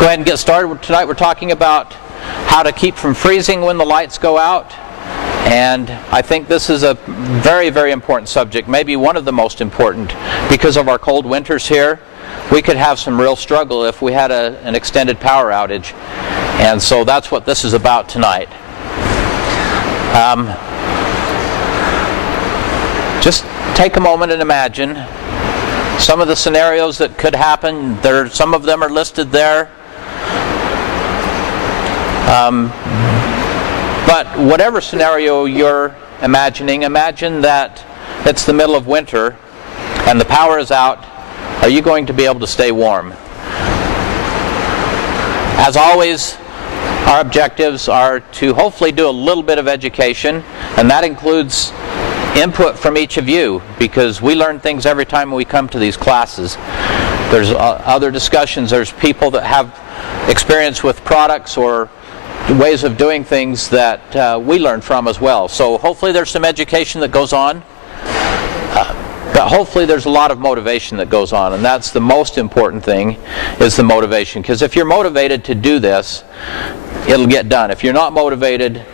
Go ahead and get started. Tonight we're talking about how to keep from freezing when the lights go out. And I think this is a very, very important subject, maybe one of the most important, because of our cold winters here. We could have some real struggle if we had an extended power outage. And so that's what this is about tonight. Just take a moment and imagine some of the scenarios that could happen. Some of them are listed there. But whatever scenario you're imagining, imagine that it's the middle of winter and the power is out. Are you going to be able to stay warm? As always, our objectives are to hopefully do a little bit of education, and that includes input from each of you, because we learn things every time we come to these classes. There's other discussions. There's people that have experience with products or ways of doing things that we learn from as well. So hopefully there's some education that goes on, but hopefully there's a lot of motivation that goes on, and that's the most important thing, is the motivation. Because if you're motivated to do this, it'll get done. If you're not motivated,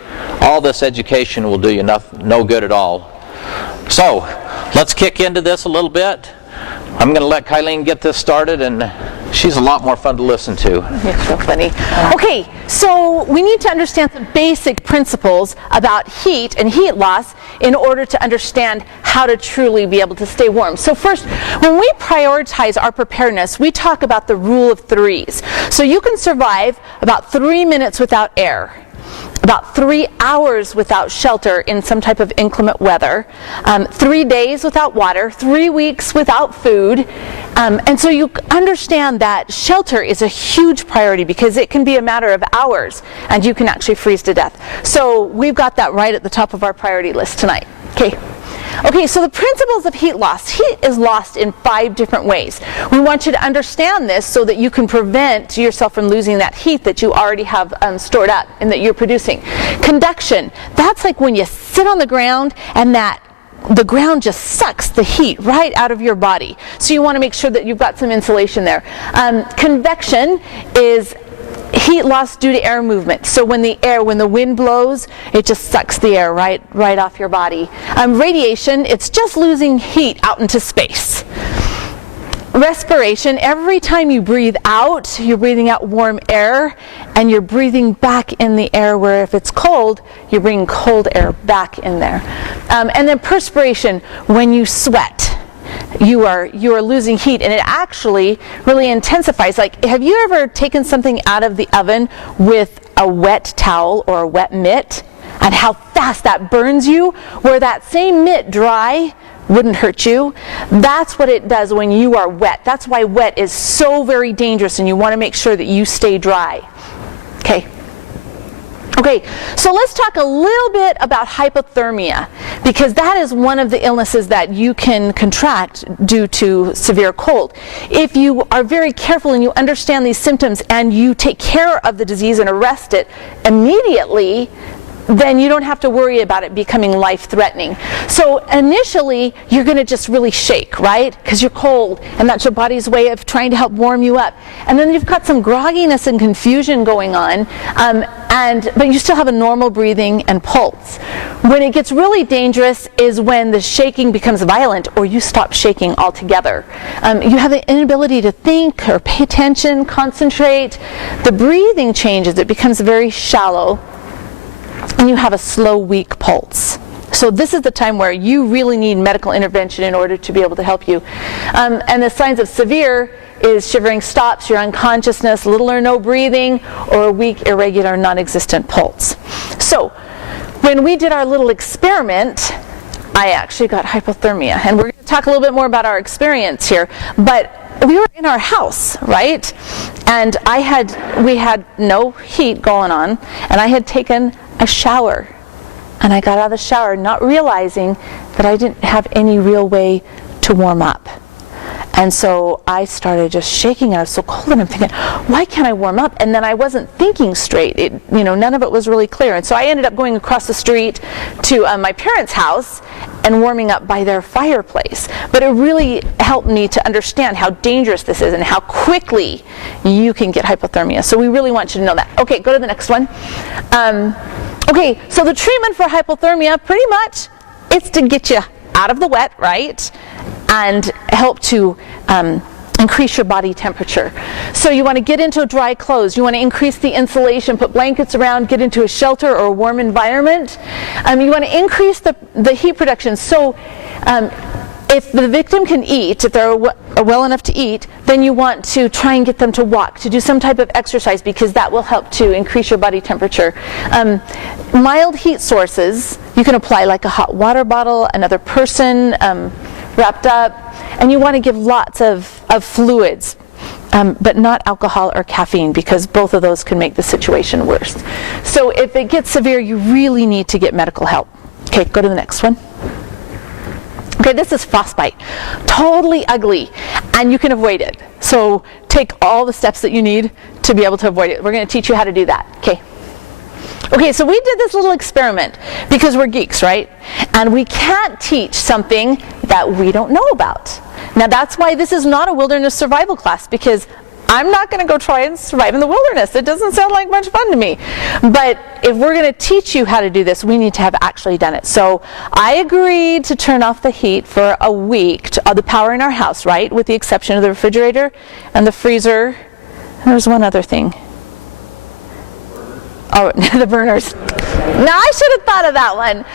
all this education will do you no good at all. So let's kick into this a little bit. I'm going to let Kylene get this started, and she's a lot more fun to listen to. It's so funny. Okay, so we need to understand some basic principles about heat and heat loss in order to understand how to truly be able to stay warm. So first, when we prioritize our preparedness, we talk about the rule of threes. So you can survive about 3 minutes without air, about 3 hours without shelter in some type of inclement weather, 3 days without water, 3 weeks without food. And so you understand that shelter is a huge priority, because it can be a matter of hours and you can actually freeze to death. So we've got that right at the top of our priority list tonight. Okay, so the principles of heat loss. Heat is lost in 5 different ways. We want you to understand this so that you can prevent yourself from losing that heat that you already have stored up and that you're producing. Conduction, that's like when you sit on the ground and the ground just sucks the heat right out of your body. So you want to make sure that you've got some insulation there. Convection is heat loss due to air movement. So when the wind blows, it just sucks the air right off your body. Radiation, it's just losing heat out into space. Respiration, every time you breathe out, you're breathing out warm air, and you're breathing back in the air where if it's cold, you're bringing cold air back in there. And then perspiration, when you sweat, you are losing heat, and it actually really intensifies. Like, have you ever taken something out of the oven with a wet towel or a wet mitt, and how fast that burns you, where that same mitt dry wouldn't hurt you? That's what it does when you are wet. That's why wet is so very dangerous, and you want to make sure that you stay dry. Okay, so let's talk a little bit about hypothermia, because that is one of the illnesses that you can contract due to severe cold. If you are very careful and you understand these symptoms and you take care of the disease and arrest it immediately, then you don't have to worry about it becoming life-threatening. So initially, you're going to just really shake, right? Because you're cold, and that's your body's way of trying to help warm you up. And then you've got some grogginess and confusion going on, but you still have a normal breathing and pulse. When it gets really dangerous is when the shaking becomes violent, or you stop shaking altogether. You have the inability to think or pay attention, concentrate. The breathing changes. It becomes very shallow. And you have a slow, weak pulse. So this is the time where you really need medical intervention in order to be able to help you. And the signs of severe is shivering stops, your unconsciousness, little or no breathing, or a weak, irregular, non-existent pulse. So when we did our little experiment, I actually got hypothermia. And we're going to talk a little bit more about our experience here. But we were in our house, right? And we had no heat going on, and I had taken a shower. And I got out of the shower not realizing that I didn't have any real way to warm up. And so I started just shaking. I was so cold, and I'm thinking, why can't I warm up? And then I wasn't thinking straight. None of it was really clear. And so I ended up going across the street to my parents' house, and warming up by their fireplace. But it really helped me to understand how dangerous this is and how quickly you can get hypothermia. So we really want you to know that. Okay, go to the next one. Okay, so the treatment for hypothermia, pretty much, it's to get you out of the wet, right? And help to increase your body temperature. So you want to get into dry clothes. You want to increase the insulation, put blankets around, get into a shelter or a warm environment. You want to increase the heat production. So if the victim can eat, if they're well enough to eat, then you want to try and get them to walk, to do some type of exercise, because that will help to increase your body temperature. Mild heat sources, you can apply like a hot water bottle, another person wrapped up, and you want to give lots of fluids, but not alcohol or caffeine, because both of those can make the situation worse. So if it gets severe, you really need to get medical help. Okay, go to the next one. Okay, this is frostbite. Totally ugly, and you can avoid it. So take all the steps that you need to be able to avoid it. We're going to teach you how to do that. Okay. Okay, so we did this little experiment because we're geeks, right? And we can't teach something that we don't know about. Now that's why this is not a wilderness survival class, because I'm not going to go try and survive in the wilderness. It doesn't sound like much fun to me. But if we're going to teach you how to do this, we need to have actually done it. So I agreed to turn off the heat for a week, the power in our house, right? With the exception of the refrigerator and the freezer. And there's one other thing. Oh, the burners. Now I should have thought of that one.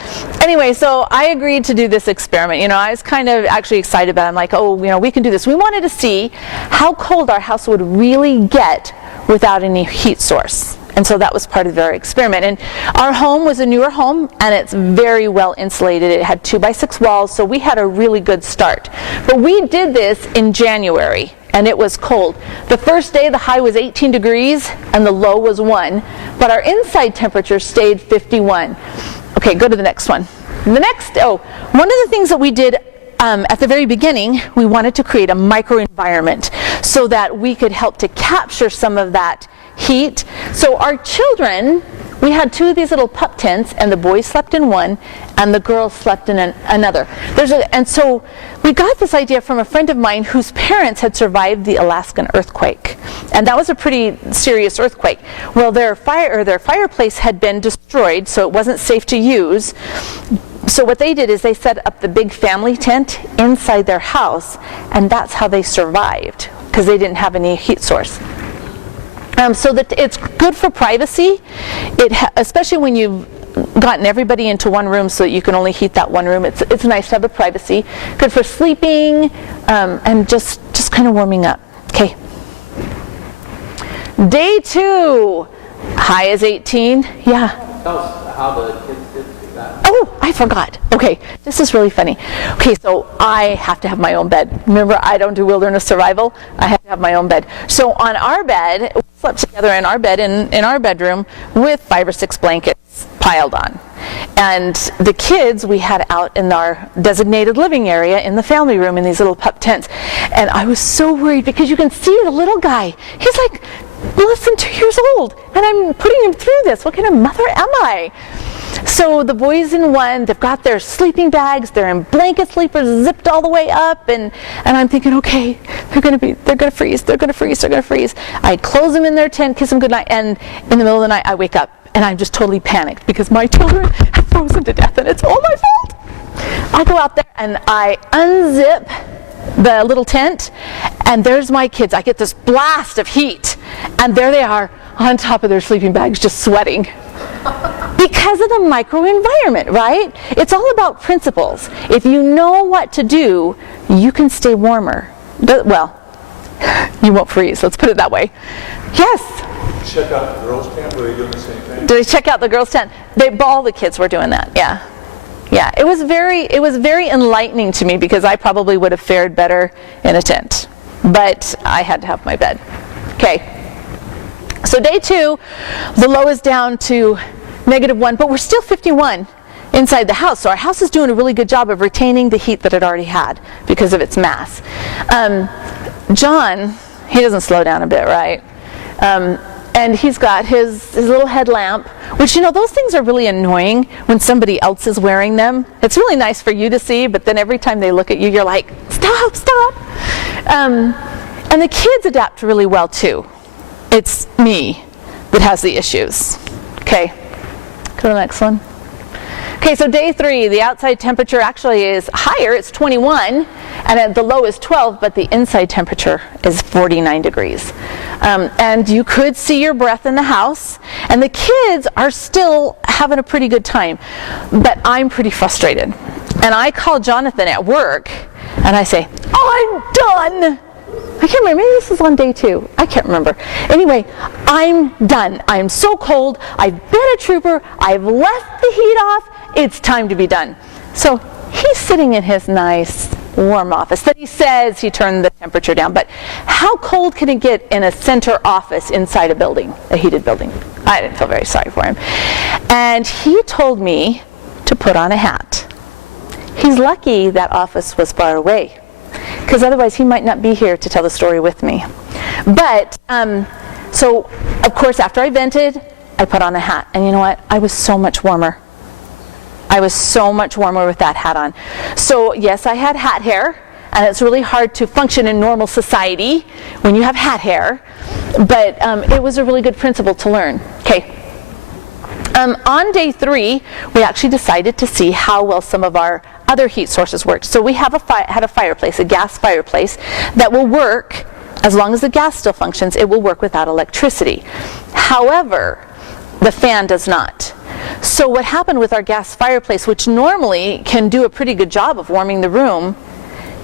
Anyway, so I agreed to do this experiment. You know, I was kind of actually excited about it. I'm like, oh, you know, we can do this. We wanted to see how cold our house would really get without any heat source. And so that was part of our experiment. And our home was a newer home, and it's very well insulated. It had 2x6 walls, so we had a really good start. But we did this in January, and it was cold. The first day, the high was 18 degrees, and the low was 1. But our inside temperature stayed 51. Okay, go to the next one. One of the things that we did at the very beginning, we wanted to create a microenvironment so that we could help to capture some of that heat. So our children, we had 2 of these little pup tents, and the boys slept in one and the girls slept in another. And so we got this idea from a friend of mine whose parents had survived the Alaskan earthquake, and that was a pretty serious earthquake. Well, their fireplace had been destroyed, so it wasn't safe to use. So what they did is they set up the big family tent inside their house, and that's how they survived, because they didn't have any heat source. So that it's good for privacy, especially when you've gotten everybody into one room so that you can only heat that one room. It's nice to have the privacy. Good for sleeping and just kind of warming up. Okay. Day 2, high is 18. Yeah. Tell us how the kids did that. Oh, I forgot. Okay, this is really funny. Okay, so I have to have my own bed. Remember, I don't do wilderness survival. I have to have my own bed. So on our bed, we slept together in our bed in our bedroom with 5 or 6 blankets piled on. And the kids we had out in our designated living area in the family room in these little pup tents. And I was so worried because you can see the little guy. He's like less than 2 years old, and I'm putting him through this. What kind of mother am I? So the boys in one, they've got their sleeping bags, they're in blanket sleepers zipped all the way up, and I'm thinking, okay, they're gonna freeze. I close them in their tent, kiss them goodnight, and in the middle of the night I wake up and I'm just totally panicked because my children have frozen to death and it's all my fault. I go out there and I unzip the little tent, and there's my kids. I get this blast of heat, and there they are on top of their sleeping bags just sweating. Because of the microenvironment, right? It's all about principles. If you know what to do, you can stay warmer. Well, you won't freeze, let's put it that way. Yes? Check out the girls' tent, were they doing the same thing? Did they check out the girls' tent? All the kids were doing that, yeah. Yeah, it was very enlightening to me because I probably would have fared better in a tent. But I had to have my bed. Okay. So day 2, the low is down to -1, but we're still 51 inside the house. So our house is doing a really good job of retaining the heat that it already had because of its mass. John, he doesn't slow down a bit, right? And he's got his little headlamp which, those things are really annoying when somebody else is wearing them. It's really nice for you to see, but then every time they look at you, you're like, stop, stop. And the kids adapt really well too. It's me that has the issues. Okay, go to the next one. Okay, so day 3, the outside temperature actually is higher, it's 21, and the low is 12, but the inside temperature is 49 degrees. And you could see your breath in the house, and the kids are still having a pretty good time, but I'm pretty frustrated. And I call Jonathan at work, and I say, I'm done! I can't remember, maybe this is on day 2. I can't remember. Anyway, I'm done. I'm so cold. I've been a trooper. I've left the heat off. It's time to be done. So he's sitting in his nice warm office that he says he turned the temperature down. But how cold can it get in a center office inside a building, a heated building? I didn't feel very sorry for him. And he told me to put on a hat. He's lucky that office was far away, because otherwise he might not be here to tell the story with me. But, so of course after I vented, I put on a hat. And you know what? I was so much warmer. I was so much warmer with that hat on. So yes, I had hat hair, and it's really hard to function in normal society when you have hat hair, but it was a really good principle to learn. Okay. On day 3, we actually decided to see how well some of our other heat sources worked. So we have had a fireplace, a gas fireplace, that will work as long as the gas still functions. It will work without electricity. However, the fan does not. So what happened with our gas fireplace, which normally can do a pretty good job of warming the room,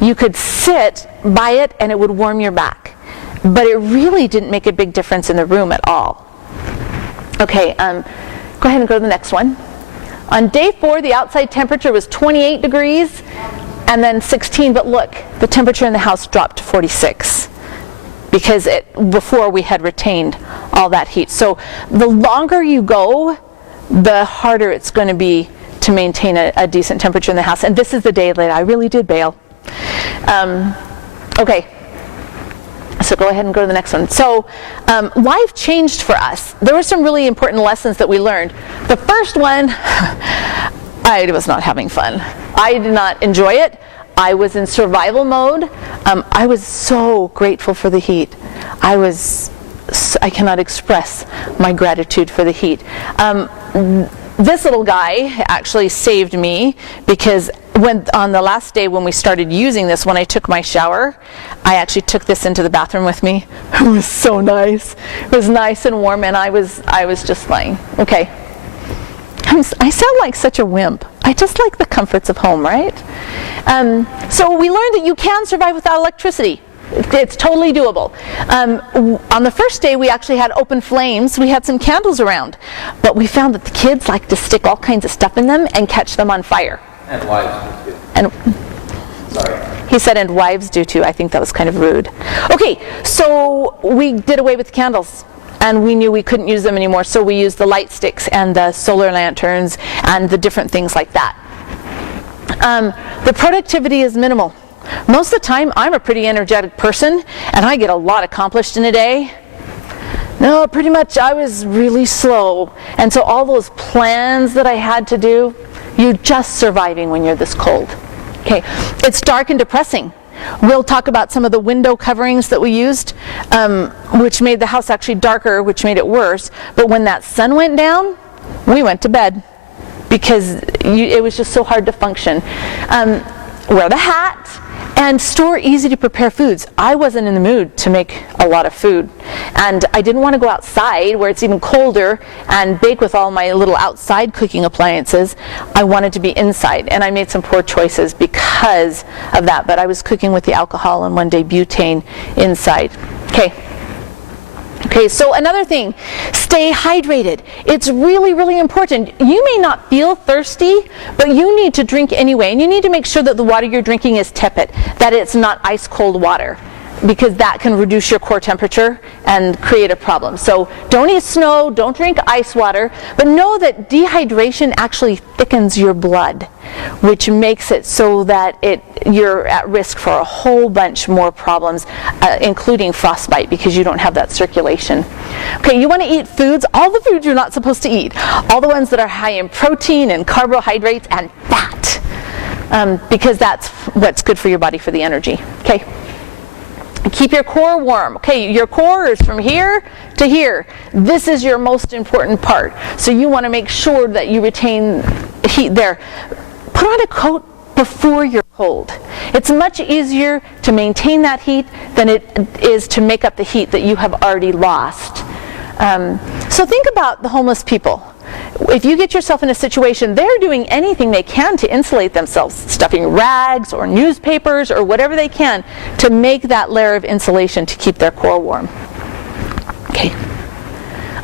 you could sit by it and it would warm your back. But it really didn't make a big difference in the room at all. Okay, go ahead and go to the next one. On day 4, the outside temperature was 28 degrees and then 16, but look, the temperature in the house dropped to 46 because before we had retained all that heat. So the longer you go, the harder it's going to be to maintain a decent temperature in the house. And this is the day that I really did bail. Okay. So go ahead and go to the next one. So life changed for us. There were some really important lessons that we learned. The first one, I was not having fun. I did not enjoy it. I was in survival mode. I was so grateful for the heat. I cannot express my gratitude for the heat. This little guy actually saved me, because on the last day when we started using this, when I took my shower, I actually took this into the bathroom with me. It was so nice. It was nice and warm, and I was just fine. Okay. I sound like such a wimp. I just like the comforts of home, right? So we learned that you can survive without electricity. It's totally doable. On the first day, we actually had open flames. We had some candles around, but we found that the kids like to stick all kinds of stuff in them and catch them on fire. And wives do too. And Sorry. he said, and wives do too. I think that was kind of rude. Okay, so we did away with the candles, and we knew we couldn't use them anymore, so we used the light sticks and the solar lanterns and the different things like that. The productivity is minimal. Most of the time, I'm a pretty energetic person, and I get a lot accomplished in a day. No, pretty much I was really slow. And so all those plans that I had to do, you're just surviving when you're this cold. Okay, it's dark and depressing. We'll talk about some of the window coverings that we used, which made the house actually darker, which made it worse. But when that sun went down, we went to bed because it was just so hard to function. Wear the hat and store easy to prepare foods. I wasn't in the mood to make a lot of food, and I didn't want to go outside where it's even colder and bake with all my little outside cooking appliances. I wanted to be inside, and I made some poor choices because of that, but I was cooking with the alcohol and one day butane inside. Okay, so another thing, stay hydrated. It's really, really important. You may not feel thirsty, but you need to drink anyway, and you need to make sure that the water you're drinking is tepid, that it's not ice cold water. because that can reduce your core temperature and create a problem. So don't eat snow, don't drink ice water, but know that dehydration actually thickens your blood, which makes it so that you're at risk for a whole bunch more problems, including frostbite, because you don't have that circulation. Okay, you want to eat foods, all the foods you're not supposed to eat, all the ones that are high in protein and carbohydrates and fat, because that's what's good for your body for the energy. Okay. Keep your core warm. Okay, your core is from here to here. This is your most important part. So you want to make sure that you retain heat there. Put on a coat before you're cold. It's much easier to maintain that heat than it is to make up the heat that you have already lost. So think about the homeless people. If you get yourself in a situation, they're doing anything they can to insulate themselves, stuffing rags or newspapers or whatever they can to make that layer of insulation to keep their core warm. Okay.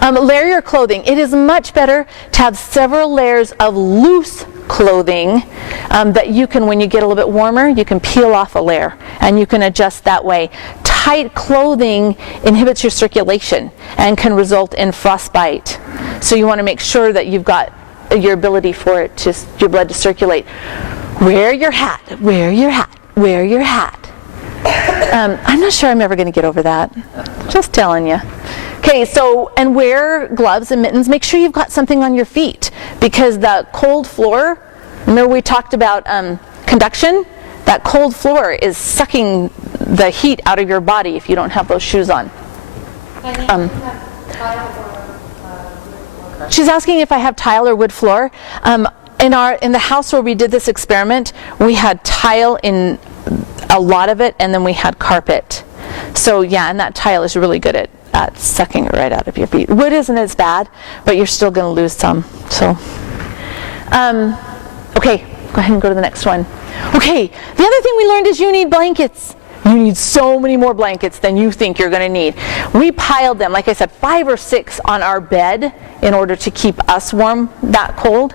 Malaria clothing. It is much better to have several layers of loose clothing that you can, when you get a little bit warmer, you can peel off a layer and you can adjust that way. Tight clothing inhibits your circulation and can result in frostbite. So you want to make sure that you've got your ability for it your blood to circulate. Wear your hat, wear your hat, wear your hat. I'm not sure I'm ever going to get over that. Just telling you. Okay, so, and wear gloves and mittens. Make sure you've got something on your feet, because the cold floor, remember we talked about conduction? That cold floor is sucking the heat out of your body if you don't have those shoes on. She's asking if I have tile or wood floor. In the house where we did this experiment, we had tile in a lot of it, and then we had carpet. So yeah, and that tile is really good at sucking it right out of your feet. Wood isn't as bad, but you're still going to lose some. So, okay, go ahead and go to the next one. Okay, the other thing we learned is you need blankets. You need so many more blankets than you think you're going to need. We piled them, like I said, 5 or 6 on our bed in order to keep us warm that cold.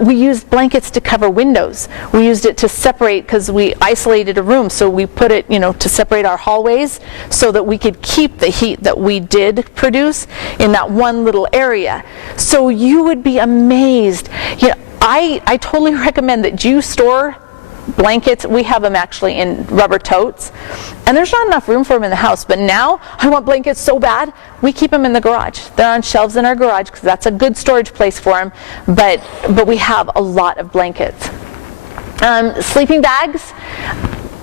We used blankets to cover windows. We used it to separate, because we isolated a room, so we put it, to separate our hallways so that we could keep the heat that we did produce in that one little area. So you would be amazed. I totally recommend that you store blankets. We have them actually in rubber totes, and there's not enough room for them in the house, but now I want blankets so bad we keep them in the garage. They're on shelves in our garage because that's a good storage place for them, but we have a lot of blankets. Sleeping bags,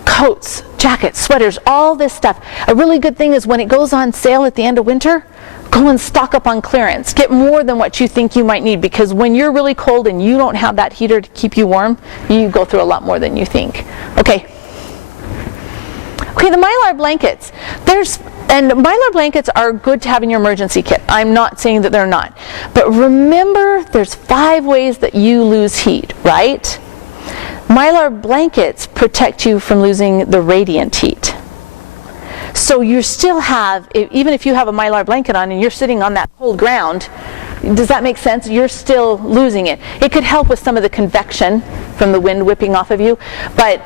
coats, jackets, sweaters, all this stuff. A really good thing is when it goes on sale at the end of winter, go and stock up on clearance. Get more than what you think you might need, because when you're really cold and you don't have that heater to keep you warm, you go through a lot more than you think. Okay, the Mylar blankets. And Mylar blankets are good to have in your emergency kit. I'm not saying that they're not. But remember, there's 5 ways that you lose heat, right? Mylar blankets protect you from losing the radiant heat. So you still have, even if you have a Mylar blanket on and you're sitting on that cold ground, does that make sense? You're still losing it. It could help with some of the convection from the wind whipping off of you, but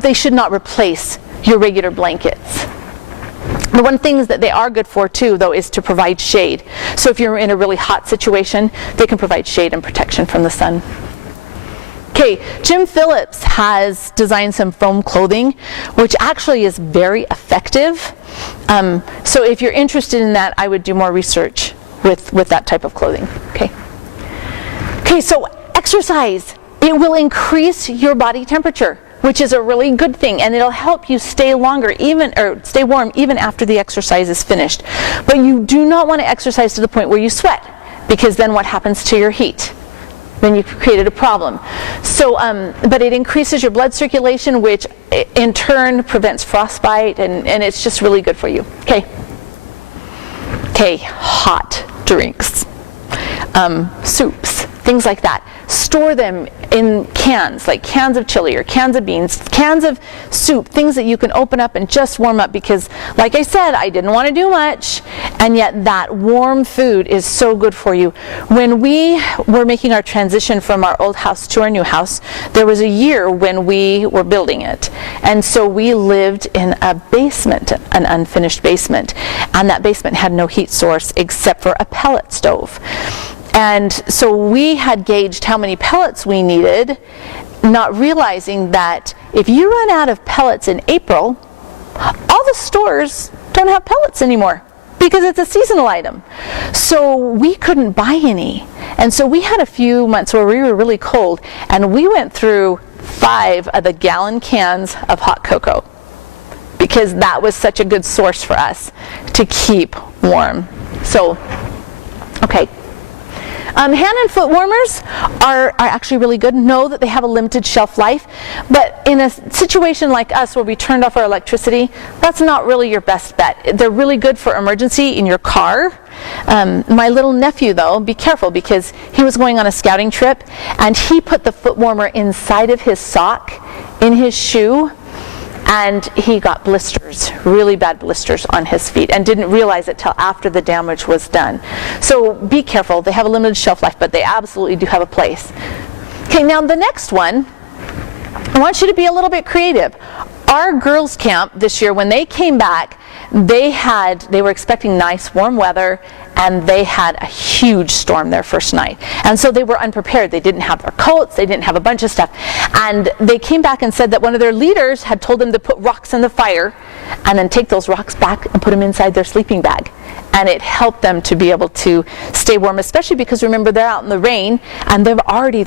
they should not replace your regular blankets. The one thing that they are good for too, though, is to provide shade. So if you're in a really hot situation, they can provide shade and protection from the sun. Okay, Jim Phillips has designed some foam clothing, which actually is very effective. So if you're interested in that, I would do more research with that type of clothing. Okay, so exercise. It will increase your body temperature, which is a really good thing, and it'll help you stay longer, stay warm even after the exercise is finished. But you do not want to exercise to the point where you sweat, because then what happens to your heat? Then you've created a problem. So, but it increases your blood circulation, which in turn prevents frostbite, and it's just really good for you. Okay, hot drinks, soups, things like that. Store them in cans, like cans of chili or cans of beans, cans of soup, things that you can open up and just warm up, because like I said, I didn't want to do much, And yet that warm food is so good for you. When we were making our transition from our old house to our new house, there was a year when we were building it. And so we lived in a basement, an unfinished basement. And that basement had no heat source except for a pellet stove. And so we had gauged how many pellets we needed, not realizing that if you run out of pellets in April, all the stores don't have pellets anymore because it's a seasonal item. So we couldn't buy any. And so we had a few months where we were really cold, and we went through 5 of the gallon cans of hot cocoa because that was such a good source for us to keep warm. So, okay. Hand and foot warmers are actually really good. Know that they have a limited shelf life, but in a situation like us where we turned off our electricity, that's not really your best bet. They're really good for emergency in your car. My little nephew, though, be careful, because he was going on a scouting trip and he put the foot warmer inside of his sock in his shoe, and he got blisters, really bad blisters on his feet, and didn't realize it till after the damage was done. So be careful. They have a limited shelf life, but they absolutely do have a place. Okay, now the next one, I want you to be a little bit creative. Our girls' camp this year, when they came back, they were expecting nice warm weather, and they had a huge storm their first night. And so they were unprepared. They didn't have their coats, they didn't have a bunch of stuff. And they came back and said that one of their leaders had told them to put rocks in the fire and then take those rocks back and put them inside their sleeping bag. And it helped them to be able to stay warm, especially because, remember, they're out in the rain and their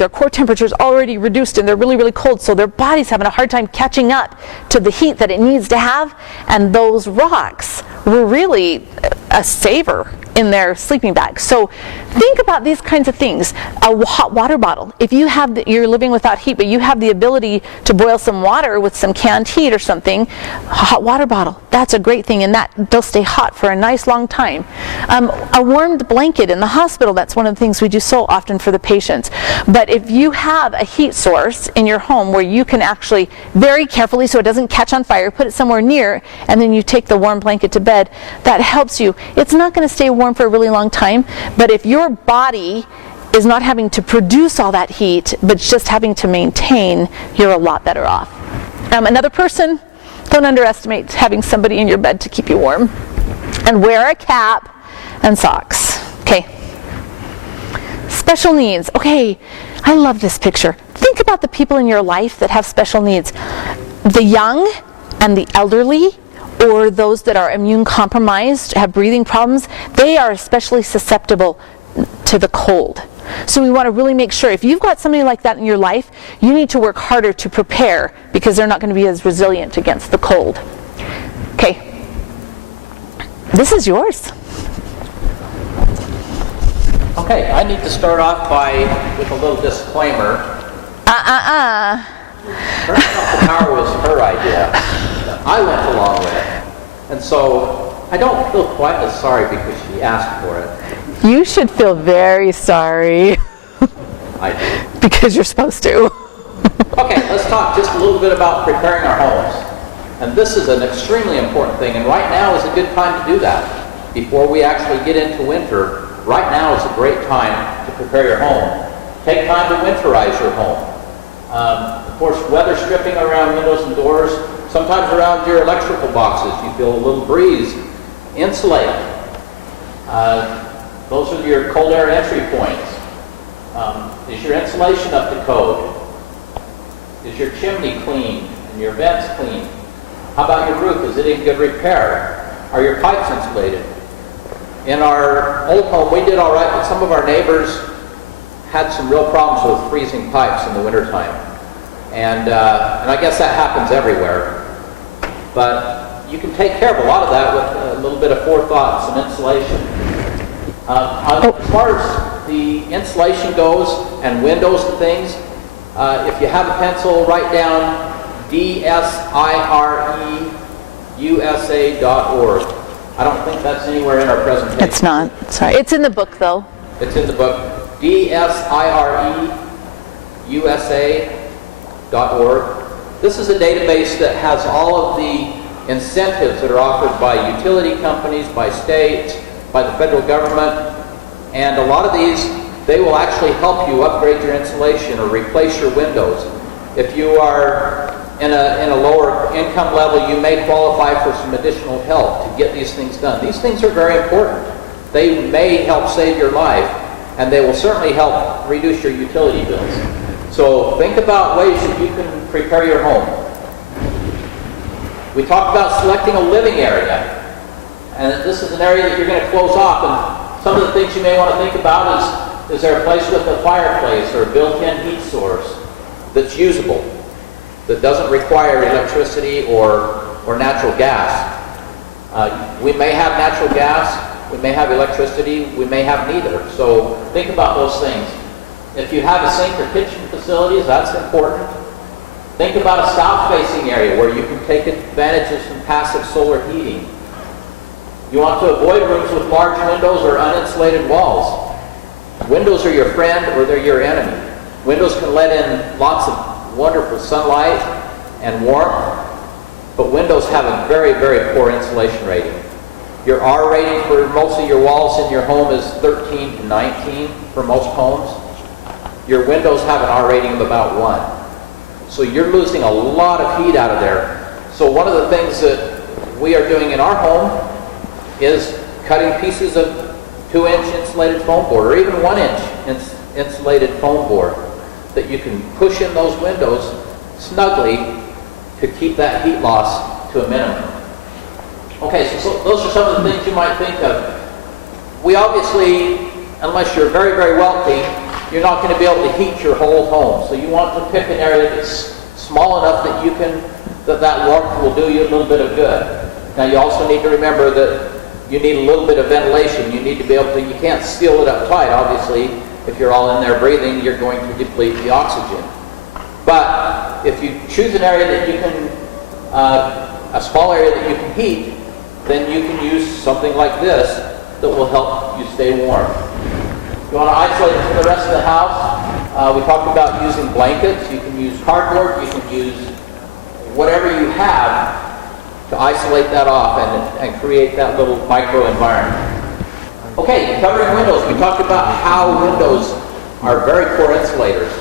core temperature is already reduced and they're really, really cold, so their body's having a hard time catching up to the heat that it needs to have. And those rocks were really a saver in their sleeping bag. So think about these kinds of things. A hot water bottle. If you're living without heat, but you have the ability to boil some water with some canned heat or something, a hot water bottle, that's a great thing, and they'll stay hot for a nice long time. A warmed blanket in the hospital, that's one of the things we do so often for the patients. But if you have a heat source in your home where you can actually, very carefully so it doesn't catch on fire, put it somewhere near, and then you take the warm blanket to bed, that helps you. It's not going to stay warm for a really long time, but if your body is not having to produce all that heat, but just having to maintain, you're a lot better off. Another person, don't underestimate having somebody in your bed to keep you warm. And wear a cap and socks. Okay. Special needs. Okay, I love this picture. Think about the people in your life that have special needs. The young and the elderly, or those that are immune compromised, have breathing problems, they are especially susceptible to the cold. So we want to really make sure, if you've got somebody like that in your life, you need to work harder to prepare, because they're not going to be as resilient against the cold. Okay. This is yours. Okay, I need to start off with a little disclaimer. Turning off the power was her idea. I went along with it. And so I don't feel quite as sorry because she asked for it. You should feel very sorry. I do. Because you're supposed to. Okay, let's talk just a little bit about preparing our homes. And this is an extremely important thing, and right now is a good time to do that. Before we actually get into winter, right now is a great time to prepare your home. Take time to winterize your home. Of course, weather stripping around windows and doors, sometimes around your electrical boxes, you feel a little breeze. Insulate. Those are your cold air entry points. Is your insulation up to code? Is your chimney clean and your vents clean? How about your roof? Is it in good repair? Are your pipes insulated? In our old home, we did all right, but some of our neighbors had some real problems with freezing pipes in the wintertime. And I guess that happens everywhere. But you can take care of a lot of that with a little bit of forethought, some insulation. As far as the insulation goes and windows and things, if you have a pencil, write down DSIREUSA.org. I don't think that's anywhere in our presentation. It's not. Sorry. It's in the book, though. It's in the book. DSIREUSA.org. This is a database that has all of the incentives that are offered by utility companies, by states, by the federal government, and a lot of these, they will actually help you upgrade your insulation or replace your windows. If you are in a lower income level, you may qualify for some additional help to get these things done. These things are very important. They may help save your life, and they will certainly help reduce your utility bills. So think about ways that you can prepare your home. We talked about selecting a living area, and this is an area that you're going to close off. And some of the things you may want to think about is there a place with a fireplace or a built-in heat source that's usable, that doesn't require electricity or natural gas? We may have natural gas, we may have electricity, we may have neither. So think about those things. If you have a sink or kitchen facilities, that's important. Think about a south-facing area where you can take advantage of some passive solar heating. You want to avoid rooms with large windows or uninsulated walls. Windows are your friend or they're your enemy. Windows can let in lots of wonderful sunlight and warmth, but windows have a very, very poor insulation rating. Your R rating for most of your walls in your home is 13 to 19 for most homes. Your windows have an R rating of about 1. So you're losing a lot of heat out of there. So one of the things that we are doing in our home is cutting pieces of 2-inch insulated foam board or even 1-inch insulated foam board that you can push in those windows snugly to keep that heat loss to a minimum. Okay, so those are some of the things you might think of. We obviously, unless you're very, very wealthy, you're not going to be able to heat your whole home. So you want to pick an area that's small enough that you can, that warmth will do you a little bit of good. Now you also need to remember that you need a little bit of ventilation. You need to be able to, you can't seal it up tight, obviously. If you're all in there breathing, you're going to deplete the oxygen. But if you choose an area that you can, a small area that you can heat, then you can use something like this that will help you stay warm. You want to isolate it from the rest of the house. We talked about using blankets. You can use cardboard. You can use whatever you have to isolate that off and create that little micro environment. Okay, covering windows. We talked about how windows are very poor insulators.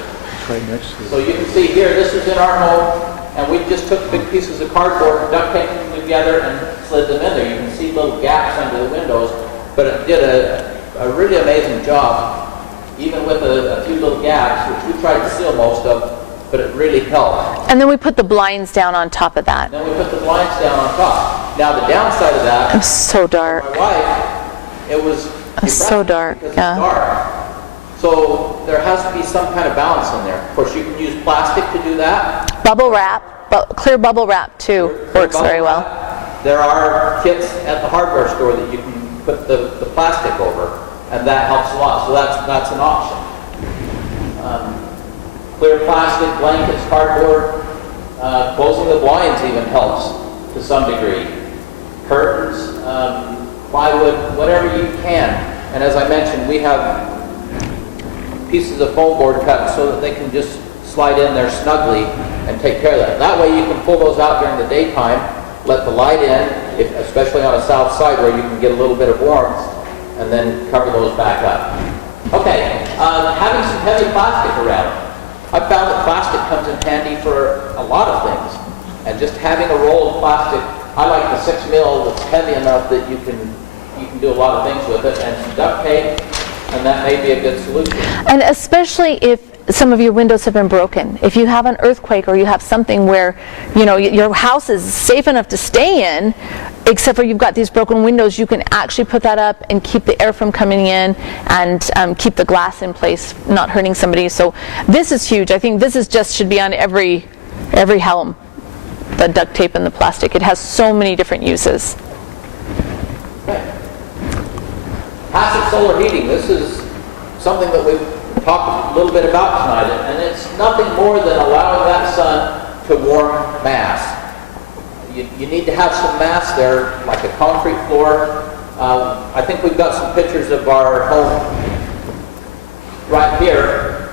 Right next to So you can see here, this is in our home, and we just took big pieces of cardboard, duct taped them together, and slid them in there. You can see little gaps under the windows, but it did a really amazing job, even with a few little gaps, which we tried to seal most of, but it really helped. And then we put the blinds down on top of that. Then we put the blinds down on top. Now the downside of that, It was so dark. my wife, it was so depressing dark, because yeah. it's dark. So there has to be some kind of balance in there. Of course, you can use plastic to do that. Bubble wrap, clear bubble wrap too, works very well. There are kits at the hardware store that you can put the plastic over, and that helps a lot. So that's an option. Clear plastic, blankets, cardboard, closing the blinds even helps to some degree. Curtains, plywood, whatever you can. And as I mentioned, we have pieces of foam board cut so that they can just slide in there snugly and take care of that. That way you can pull those out during the daytime, let the light in, especially on a south side where you can get a little bit of warmth, and then cover those back up. Okay, having some heavy plastic around. I've found that plastic comes in handy for a lot of things. And just having a roll of plastic, I like the 6 mil that's heavy enough that you can do a lot of things with it, and some duct tape, and that may be a good solution. And especially if some of your windows have been broken. If you have an earthquake or you have something where, you know, your house is safe enough to stay in, except for you've got these broken windows, you can actually put that up and keep the air from coming in and keep the glass in place, not hurting somebody. So this is huge. I think this is should be on every helm, the duct tape and the plastic. It has so many different uses. Okay. Passive solar heating. This is something that we've talked a little bit about tonight, and it's nothing more than allowing that sun to warm mass. You need to have some mass there, like a concrete floor. I think we've got some pictures of our home right here.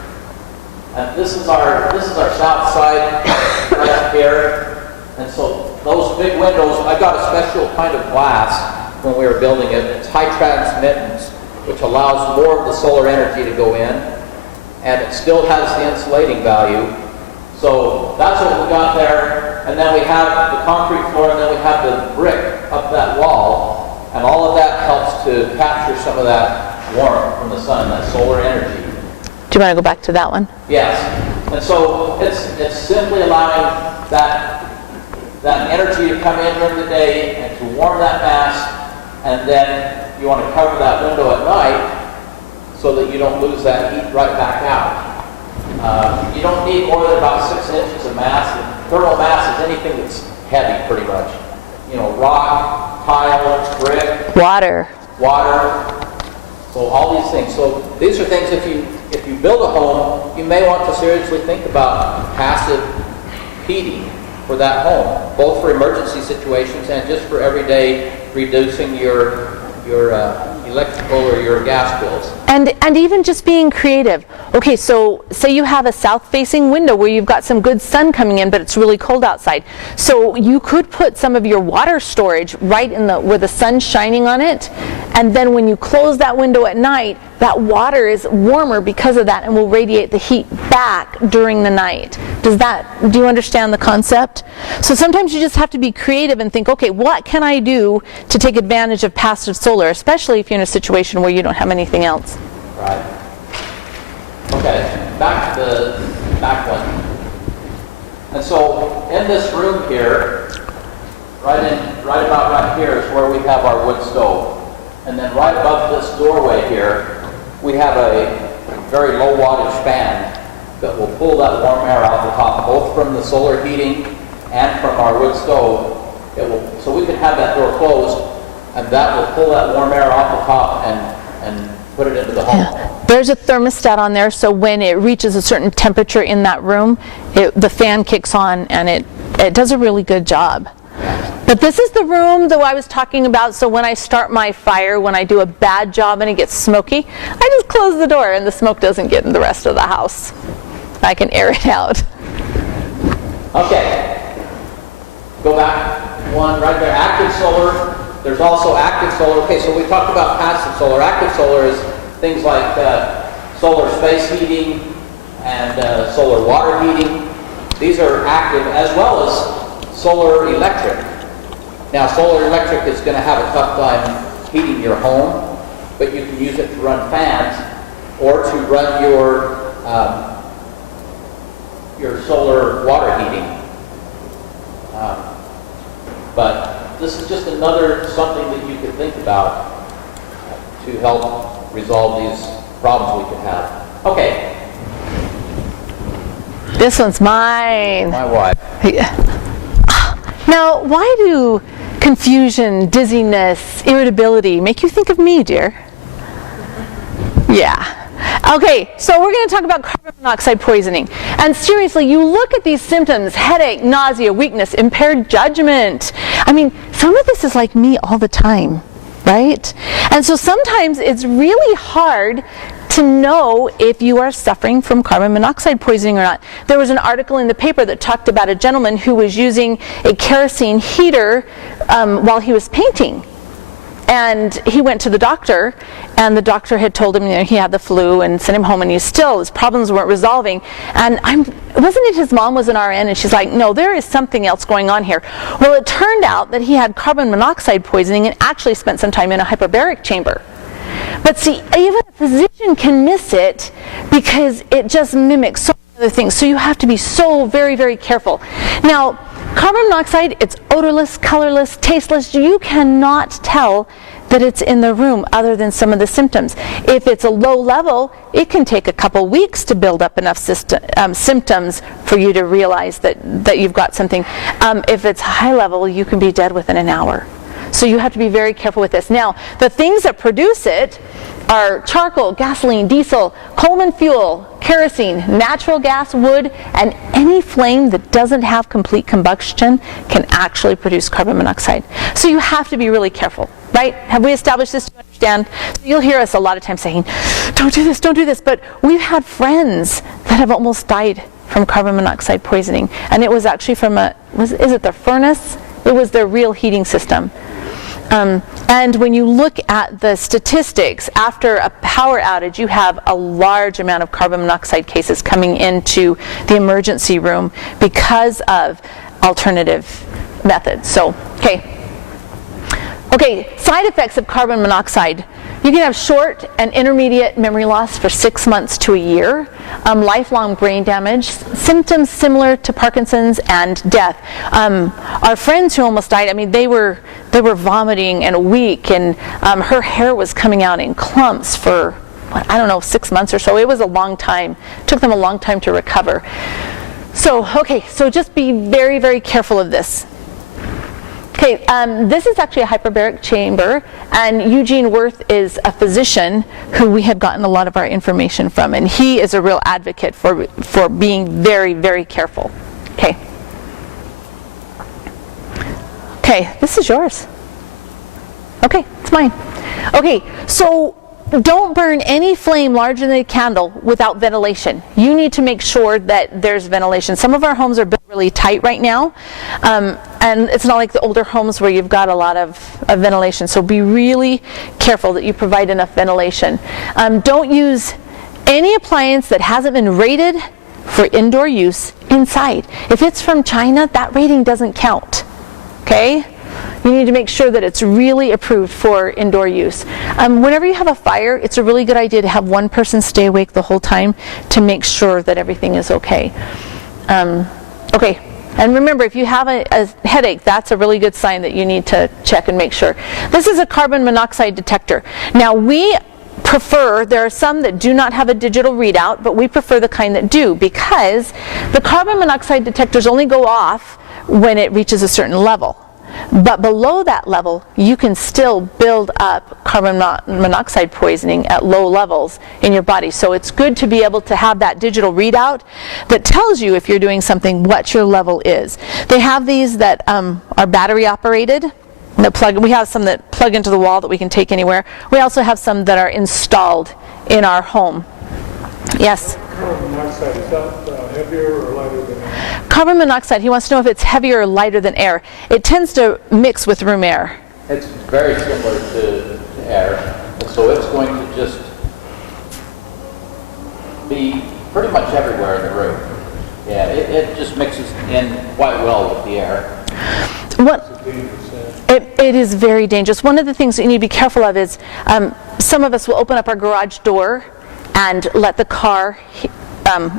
And this is our south side right up here. And so those big windows, I got a special kind of glass when we were building it. It's high transmittance, which allows more of the solar energy to go in, and it still has the insulating value. So that's what we got there, and then we have the concrete floor, and then we have the brick up that wall, and all of that helps to capture some of that warmth from the sun, that solar energy. Do you want to go back to that one? Yes, and so it's simply allowing that energy to come in during the day and to warm that mass, and then you want to cover that window at night so that you don't lose that heat right back out. You don't need more than about 6 inches of mass. And thermal mass is anything that's heavy, pretty much. You know, rock, tile, brick, Water. So all these things. So these are things, if you build a home, you may want to seriously think about passive heating for that home, both for emergency situations and just for everyday reducing your electrical or your gas bills. And even just being creative. Okay, so say you have a south-facing window where you've got some good sun coming in, but it's really cold outside. So you could put some of your water storage right in where the sun's shining on it, and then when you close that window at night, that water is warmer because of that and will radiate the heat back during the night. Do you understand the concept? So sometimes you just have to be creative and think, okay, what can I do to take advantage of passive solar, especially if you're in a situation where you don't have anything else. Right. Okay, back to the back one. And so in this room here, right about right here is where we have our wood stove. And then right above this doorway here, we have a very low wattage fan that will pull that warm air off the top, both from the solar heating and from our wood stove. So we can have that door closed, and that will pull that warm air off the top and put it into the home. Yeah. There's a thermostat on there, so when it reaches a certain temperature in that room, the fan kicks on, and it does a really good job. But this is the room that I was talking about, so when I start my fire, when I do a bad job and it gets smoky, I just close the door and the smoke doesn't get in the rest of the house. I can air it out. Okay. Go back one right there. Active solar. There's also active solar. Okay, so we talked about passive solar. Active solar is things like solar space heating and solar water heating. These are active, as well as solar electric. Now, solar electric is going to have a tough time heating your home, but you can use it to run fans or to run your solar water heating. But this is just another something that you could think about to help resolve these problems we could have. Okay. This one's mine. My wife. Now, why do confusion, dizziness, irritability make you think of me, dear? Yeah. Okay, so we're going to talk about carbon monoxide poisoning. And seriously, you look at these symptoms: headache, nausea, weakness, impaired judgment. I mean, some of this is like me all the time, right? And so sometimes it's really hard to know if you are suffering from carbon monoxide poisoning or not. There was an article in the paper that talked about a gentleman who was using a kerosene heater while he was painting. And he went to the doctor, and the doctor had told him, you know, he had the flu and sent him home, and his problems weren't resolving. And wasn't it his mom was an RN, and she's like, no, there is something else going on here. Well, it turned out that he had carbon monoxide poisoning and actually spent some time in a hyperbaric chamber. But see, even a physician can miss it because it just mimics so many other things. So you have to be so very, very careful. Now, carbon monoxide, it's odorless, colorless, tasteless. You cannot tell that it's in the room other than some of the symptoms. If it's a low level, it can take a couple weeks to build up enough symptoms for you to realize that you've got something. If it's high level, you can be dead within an hour. So you have to be very careful with this. Now, the things that produce it are charcoal, gasoline, diesel, Coleman fuel, kerosene, natural gas, wood, and any flame that doesn't have complete combustion can actually produce carbon monoxide. So you have to be really careful, right? Have we established this? Do you understand? So you'll hear us a lot of times saying, don't do this, don't do this. But we've had friends that have almost died from carbon monoxide poisoning. And it was actually from is it the furnace? It was their real heating system. And when you look at the statistics, after a power outage, you have a large amount of carbon monoxide cases coming into the emergency room because of alternative methods. So, okay, side effects of carbon monoxide. You can have short and intermediate memory loss for 6 months to a year, lifelong brain damage, symptoms similar to Parkinson's, and death. Our friends who almost died, I mean, they were vomiting and weak, and her hair was coming out in clumps for, I don't know, 6 months or so. It was a long time. It took them a long time to recover. So, okay, so just be very, very careful of this. Okay, this is actually a hyperbaric chamber, and Eugene Werth is a physician who we have gotten a lot of our information from, and he is a real advocate for being very, very careful. Okay. Okay, this is yours. Okay, it's mine. Okay, so don't burn any flame larger than a candle without ventilation. You need to make sure that there's ventilation. Some of our homes are built really tight right now, and it's not like the older homes where you've got a lot of ventilation. So be really careful that you provide enough ventilation. Don't use any appliance that hasn't been rated for indoor use inside. If it's from China, that rating doesn't count. Okay? You need to make sure that it's really approved for indoor use. Whenever you have a fire, it's a really good idea to have one person stay awake the whole time to make sure that everything is okay. Okay, and remember, if you have a headache, that's a really good sign that you need to check and make sure. This is a carbon monoxide detector. Now, we prefer, there are some that do not have a digital readout, but we prefer the kind that do, because the carbon monoxide detectors only go off when it reaches a certain level. But below that level, you can still build up carbon monoxide poisoning at low levels in your body. So it's good to be able to have that digital readout that tells you, if you're doing something, what your level is. They have these that are battery operated. We have some that plug into the wall that we can take anywhere. We also have some that are installed in our home. Yes? Carbon monoxide, is that heavier or lighter than air? Carbon monoxide, he wants to know if it's heavier or lighter than air. It tends to mix with room air. It's very similar to air, so it's going to just be pretty much everywhere in the room. Yeah, it just mixes in quite well with the air. It is very dangerous. One of the things that you need to be careful of is some of us will open up our garage door and let the car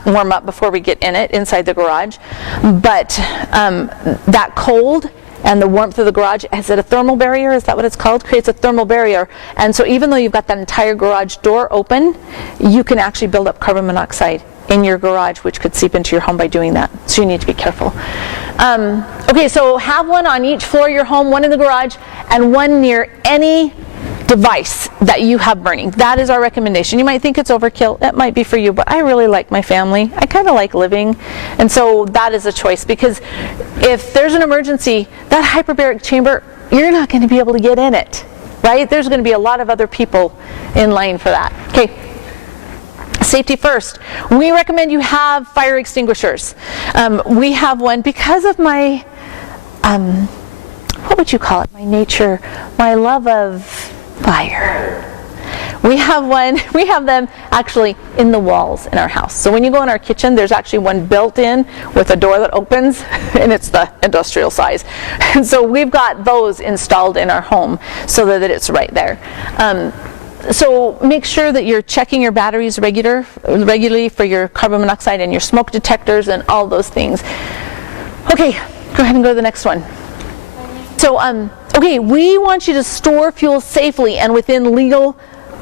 warm up before we get in it, inside the garage. But that cold and the warmth of the garage, is it a thermal barrier? Is that what it's called? Creates a thermal barrier. And so even though you've got that entire garage door open, you can actually build up carbon monoxide in your garage, which could seep into your home by doing that. So you need to be careful. Okay, so have one on each floor of your home, one in the garage, and one near any device that you have burning. That is our recommendation. You might think it's overkill. It might be for you, but I really like my family. I kind of like living. And so that is a choice, because if there's an emergency, that hyperbaric chamber, you're not going to be able to get in it, right? There's going to be a lot of other people in line for that. Okay. Safety first. We recommend you have fire extinguishers. We have one because of my, what would you call it? My nature, my love of fire. We have one, we have them actually in the walls in our house. So when you go in our kitchen, there's actually one built in with a door that opens, and it's the industrial size. And so we've got those installed in our home so that it's right there. So make sure that you're checking your batteries regularly for your carbon monoxide and your smoke detectors and all those things. Okay, go ahead and go to the next one. So, okay, we want you to store fuel safely and within legal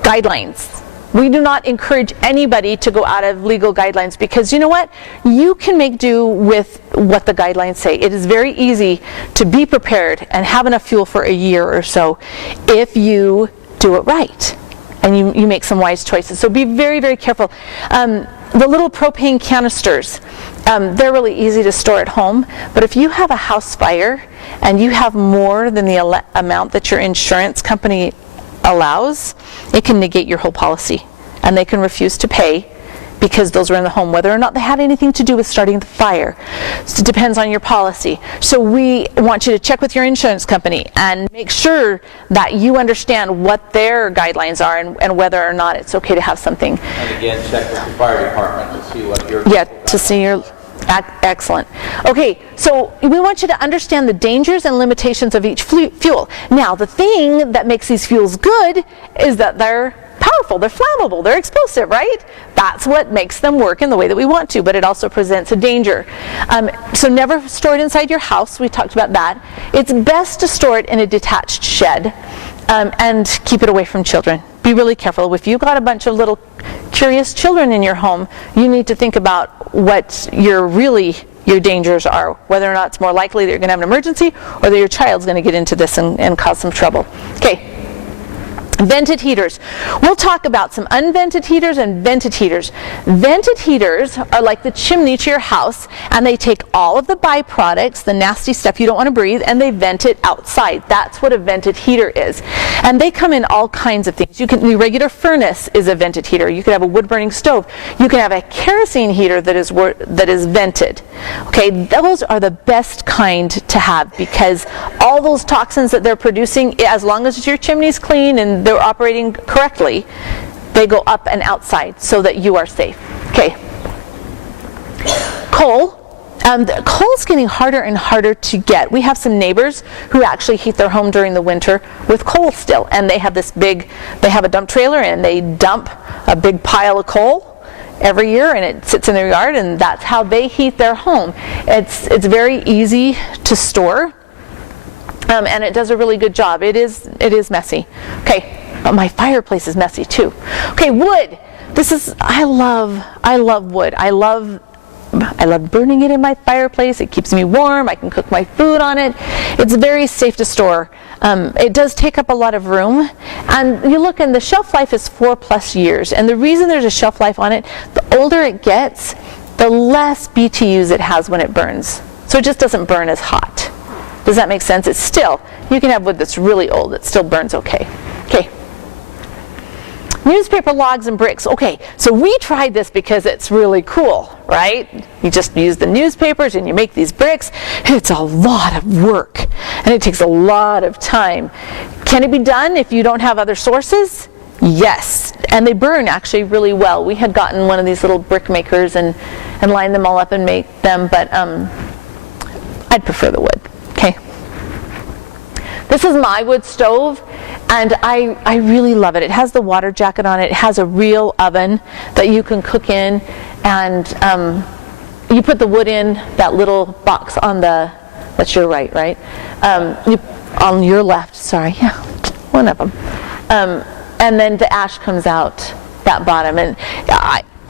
guidelines. We do not encourage anybody to go out of legal guidelines, because you know what? You can make do with what the guidelines say. It is very easy to be prepared and have enough fuel for a year or so if you do it right and you make some wise choices. So be very, very careful. The little propane canisters, they're really easy to store at home, but if you have a house fire and you have more than the amount that your insurance company allows, it can negate your whole policy, and they can refuse to pay because those are in the home, whether or not they had anything to do with starting the fire. So it depends on your policy. So we want you to check with your insurance company and make sure that you understand what their guidelines are and whether or not it's okay to have something. And again, check with the fire department to see what your... Yeah, to see your... Excellent. Okay, so we want you to understand the dangers and limitations of each fuel. Now, the thing that makes these fuels good is that they're powerful, they're flammable, they're explosive, right? That's what makes them work in the way that we want to, but it also presents a danger. So never store it inside your house. We talked about that. It's best to store it in a detached shed and keep it away from children. Be really careful. If you've got a bunch of little curious children in your home, you need to think about what your dangers are, whether or not it's more likely that you're going to have an emergency or that your child's going to get into this and cause some trouble. Okay. Vented heaters. We'll talk about some unvented heaters and vented heaters. Vented heaters are like the chimney to your house, and they take all of the byproducts, the nasty stuff you don't want to breathe, and they vent it outside. That's what a vented heater is. And they come in all kinds of things. The regular furnace is a vented heater. You could have a wood-burning stove. You can have a kerosene heater that is vented. Okay, those are the best kind to have, because all those toxins that they're producing, as long as your chimney's clean and they're operating correctly, they go up and outside so that you are safe. Okay. Coal. Coal's getting harder and harder to get. We have some neighbors who actually heat their home during the winter with coal still, and they have a dump trailer and they dump a big pile of coal every year, and it sits in their yard, and that's how they heat their home. It's very easy to store. And it does a really good job. It is messy. Okay, my fireplace is messy too. Okay, wood. I love wood. I love burning it in my fireplace. It keeps me warm. I can cook my food on it. It's very safe to store. It does take up a lot of room. And you look, and the shelf life is 4+ years. And the reason there's a shelf life on it, the older it gets, the less BTUs it has when it burns. So it just doesn't burn as hot. Does that make sense? It's still, you can have wood that's really old that still burns okay. Okay. Newspaper logs and bricks. Okay, so we tried this because it's really cool, right? You just use the newspapers and you make these bricks. It's a lot of work and it takes a lot of time. Can it be done if you don't have other sources? Yes, and they burn actually really well. We had gotten one of these little brick makers and lined them all up and make them, but I'd prefer the wood. Okay. This is my wood stove, and I really love it. It has the water jacket on it. It has a real oven that you can cook in, and you put the wood in that little box on that's your right? On your left, sorry, yeah, one of them. And then the ash comes out that bottom, and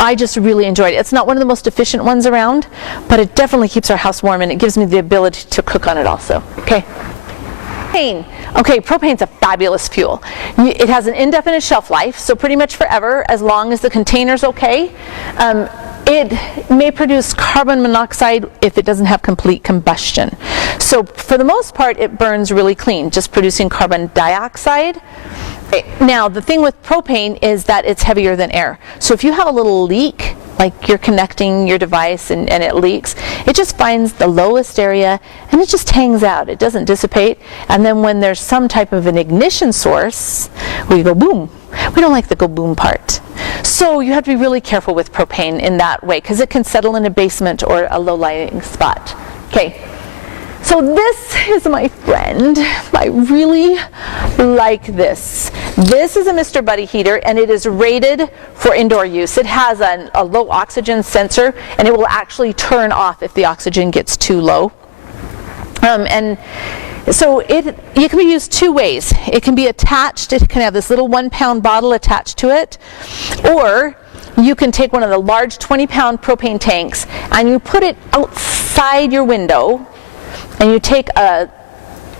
I just really enjoyed it. It's not one of the most efficient ones around, but it definitely keeps our house warm, and it gives me the ability to cook on it also. Okay. Propane. Okay, propane's a fabulous fuel. It has an indefinite shelf life, so pretty much forever, as long as the container's okay. It may produce carbon monoxide if it doesn't have complete combustion. So for the most part, it burns really clean, just producing carbon dioxide. Now, the thing with propane is that it's heavier than air. So if you have a little leak, like you're connecting your device and it leaks, it just finds the lowest area and it just hangs out. It doesn't dissipate. And then when there's some type of an ignition source, we go boom. We don't like the go boom part. So you have to be really careful with propane in that way, because it can settle in a basement or a low-lying spot. Okay. So this is my friend. I really like this. This is a Mr. Buddy heater, and it is rated for indoor use. It has a low oxygen sensor, and it will actually turn off if the oxygen gets too low. And so it can be used two ways. It can be attached. It can have this little 1-pound bottle attached to it, or you can take one of the large 20-pound propane tanks and you put it outside your window. And you take a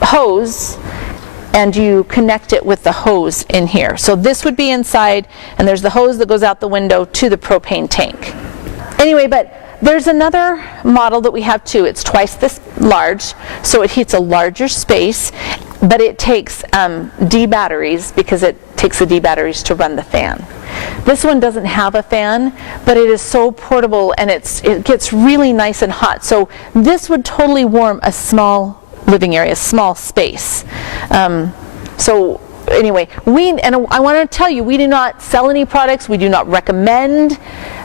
hose and you connect it with the hose in here. So this would be inside, and there's the hose that goes out the window to the propane tank. Anyway, but there's another model that we have too. It's twice this large, so it heats a larger space, but it takes D batteries because it takes the D batteries to run the fan. This one doesn't have a fan, but it is so portable, and it gets really nice and hot. So this would totally warm a small living area, a small space. So anyway, and I want to tell you, we do not sell any products. We do not recommend,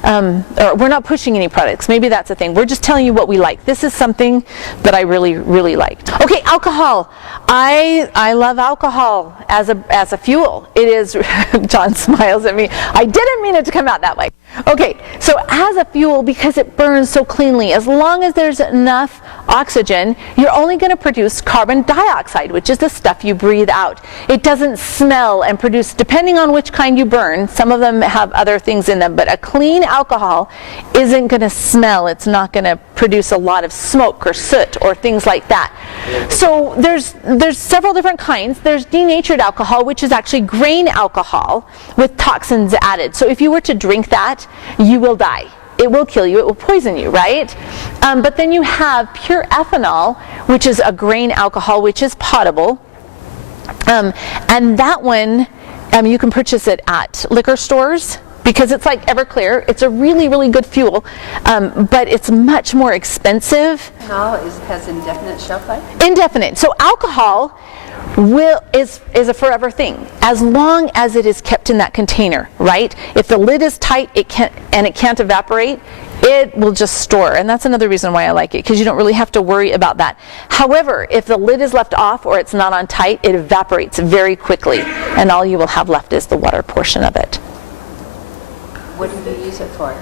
or we're not pushing any products. Maybe that's the thing. We're just telling you what we like. This is something that I really, really liked. Okay, alcohol. I love alcohol as a fuel. It is. John smiles at me. I didn't mean it to come out that way. Okay, so as a fuel, because it burns so cleanly, as long as there's enough oxygen, you're only going to produce carbon dioxide, which is the stuff you breathe out. It doesn't smell and produce, depending on which kind you burn, some of them have other things in them, but a clean alcohol isn't going to smell. It's not going to produce a lot of smoke or soot or things like that. So there's several different kinds. There's denatured alcohol, which is actually grain alcohol with toxins added. So if you were to drink that, you will die. It will kill you. It will poison you, right? But then you have pure ethanol, which is a grain alcohol, which is potable. And that one, you can purchase it at liquor stores because it's like Everclear. It's a really, really good fuel, but it's much more expensive. Alcohol has indefinite shelf life? Indefinite. So alcohol is a forever thing as long as it is kept in that container, right? If the lid is tight, it can't evaporate, it will just store. And that's another reason why I like it, because you don't really have to worry about that. However, if the lid is left off or it's not on tight, it evaporates very quickly, and all you will have left is the water portion of it. What do you use it for?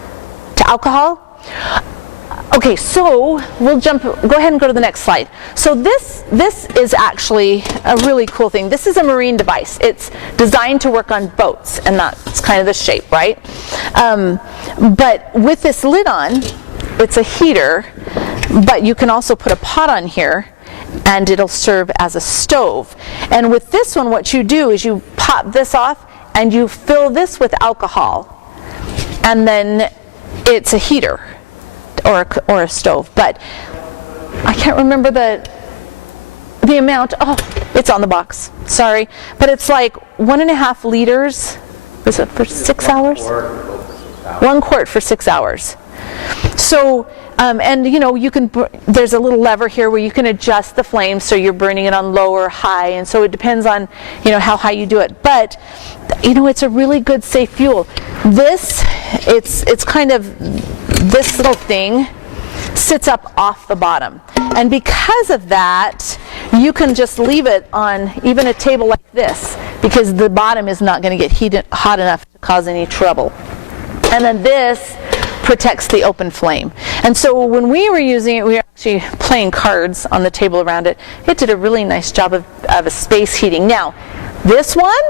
To alcohol? Okay, so we'll go ahead and go to the next slide. So this is actually a really cool thing. This is a marine device. It's designed to work on boats, and that's kind of the shape, right? But with this lid on, it's a heater, but you can also put a pot on here, and it'll serve as a stove. And with this one, what you do is you pop this off, and you fill this with alcohol, and then it's a heater. Or a stove, but I can't remember the amount. Oh, it's on the box. Sorry, but it's like 1.5 liters. Is it for 6 hours? 1 quart for 6 hours. So, and you can. There's a little lever here where you can adjust the flame, so you're burning it on low or high, and so it depends on how high you do it. But it's a really good safe fuel. It's kind of. This little thing sits up off the bottom, and because of that, you can just leave it on even a table like this, because the bottom is not going to get hot enough to cause any trouble. And then this protects the open flame. And so when we were using it, we were actually playing cards on the table around it. It did a really nice job of a space heating. Now, this one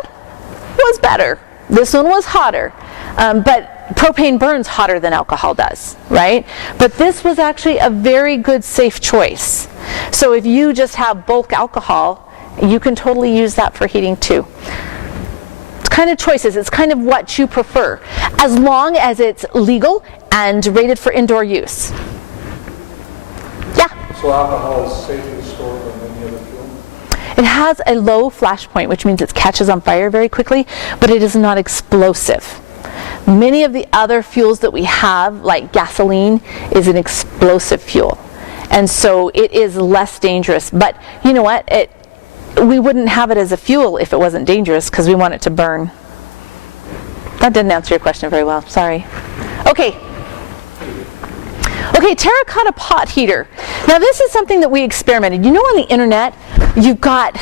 was better. This one was hotter, but propane burns hotter than alcohol does, right? But this was actually a very good safe choice. So if you just have bulk alcohol, you can totally use that for heating too. It's kind of choices. It's kind of what you prefer, as long as it's legal and rated for indoor use. Yeah? So alcohol is safely stored than any other fuel? It has a low flash point, which means it catches on fire very quickly, but it is not explosive. Many of the other fuels that we have, like gasoline, is an explosive fuel. And so it is less dangerous. But you know what? We wouldn't have it as a fuel if it wasn't dangerous, because we want it to burn. That didn't answer your question very well. Sorry. Okay. Okay, terracotta pot heater. Now this is something that we experimented. On the internet, you've got